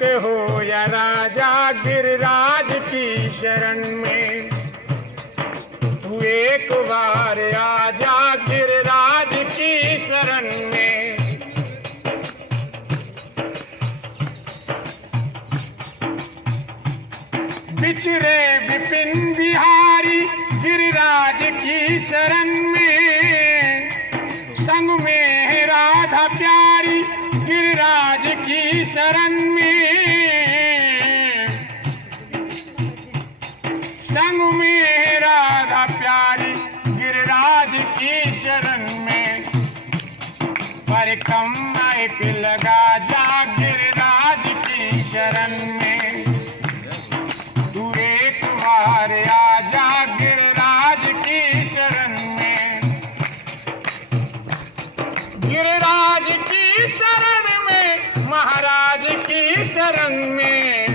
रंक हो या राजा गिरिराज की शरण में, तू एक बार आजा गिरिराज की शरण में। बिछड़े विपिन बिहारी गिरिराज की शरण में, संग में है राधा प्यारी गिरिराज की शरण में, संग में है राधा प्यारी गिरिराज की शरण में। परिक्रमा एक लगा जा गिरिराज की शरण में, तू एक बार आजा गिरिराज की शरण में। गिरिराज की शरण में, महाराज की शरण में,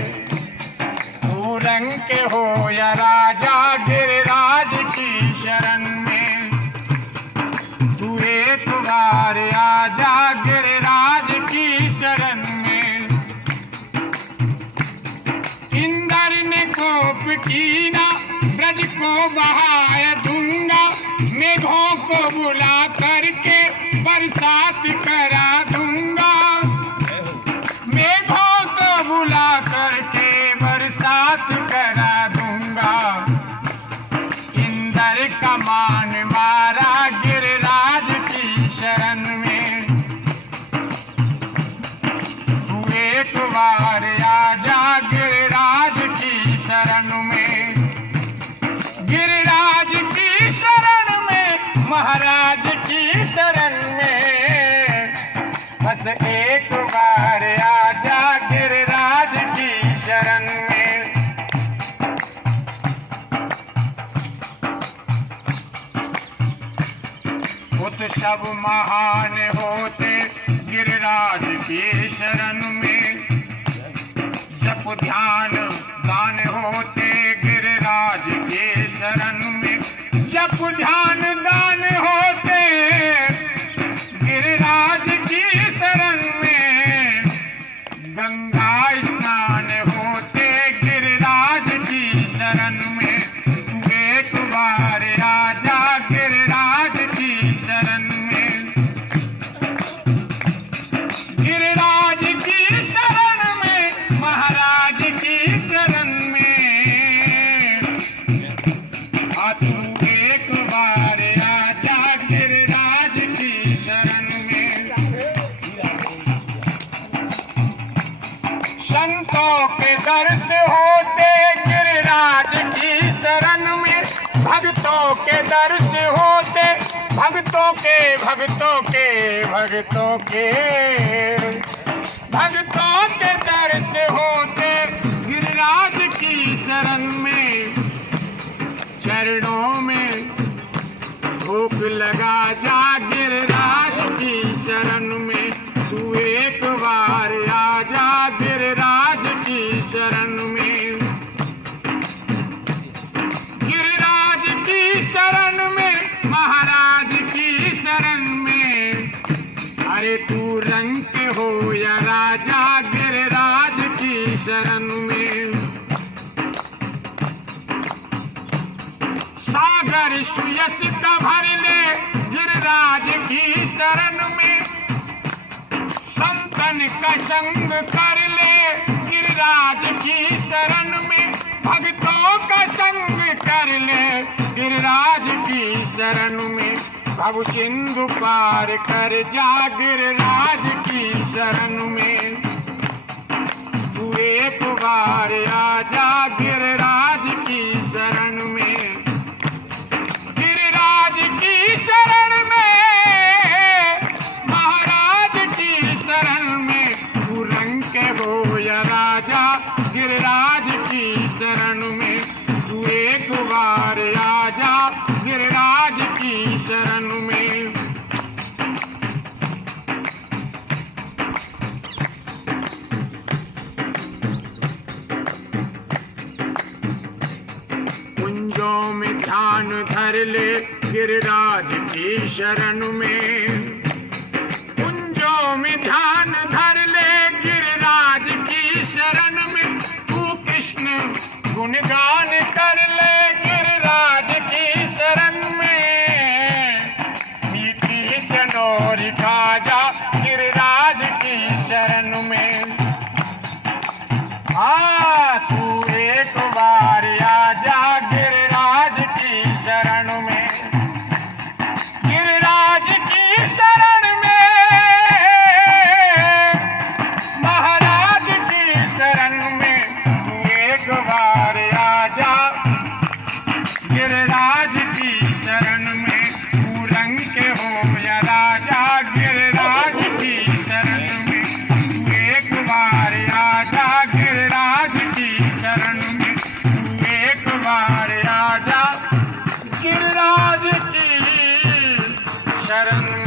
तू रंक हो या राजा गिरिराज की शरण में, तू एक बार आजा गिरिराज की शरण में। इंद्र ने कोप कीना ब्रज को बहाया दूंगा, मेघों को बुला करके बरसात करा दूंगा, मेघों को बुला करके बरसात करा दूंगा। इंद्र का मान मारा गिरिराज की शरण में, तू एक बार आजा गिरिराज की शरण में। गिरिराज की शरण में, महाराज की शरण में, बस एक बार आजा गिरिराज की शरण में। पुत सब महान होते गिरिराज की शरण में, जप ध्यान दान होते गिरिराज के शरण में, जप ध्यान दान होते गिरिराज की शरण में, गंगा स्नान होते गिरिराज की शरण में, तू एक बार आजा गिरिराज की शरण में। गिरिराज की शरण में, महाराज की शरण में, तू एक बार आजा गिरिराज की शरण में। संतों के दर्श होते गिरिराज की शरण में, भक्तों के दर्श होते, भक्तों के भक्तों के भक्तों के भक्तों के दर्श होते गिरिराज की शरण में। चरणों में धूप लगा जा गिरिराज की शरण में, तू एक बार आजा गिरिराज की शरण में। गिरिराज की शरण में, महाराज की शरण में, अरे तू रंक हो या राजा गिरिराज की शरण में। सागर सुयस का भर ले गिरिराज की शरण में, संतन का संग कर ले गिरिराज की शरण में, भक्तों का संग कर ले गिरिराज की शरण में। भव सिंधु पार कर जा गिरिराज की शरण में, तू एक बार आजा गिरिराज की शरण में। गिरिराज की शरण में, महाराज की शरण में, तू रंक हो या राजा गिरिराज की शरण में, तू एक बार आजा गिरिराज की शरण में। कुंजों में ध्यान धर ले गिरिराज की शरण में, कुंजों में ध्यान धर ले गिरिराज की शरण मन गुणगान कर ले गिरिराज की शरण में। मीठी चनोरी खा जा गिरिराज की शरण में। हाँ तू एक बार आ जा गिरिराज की शरण में। गिरिराज की शरण में, महाराज की शरण में तू एक बार आ जा गिरिराज की शरण में। तू रंग के हो या राजा गिरिराज की शरण में। तू एक बार आ जा गिरिराज की शरण में। तू एक बार आ जा गिरिराज की शरण में।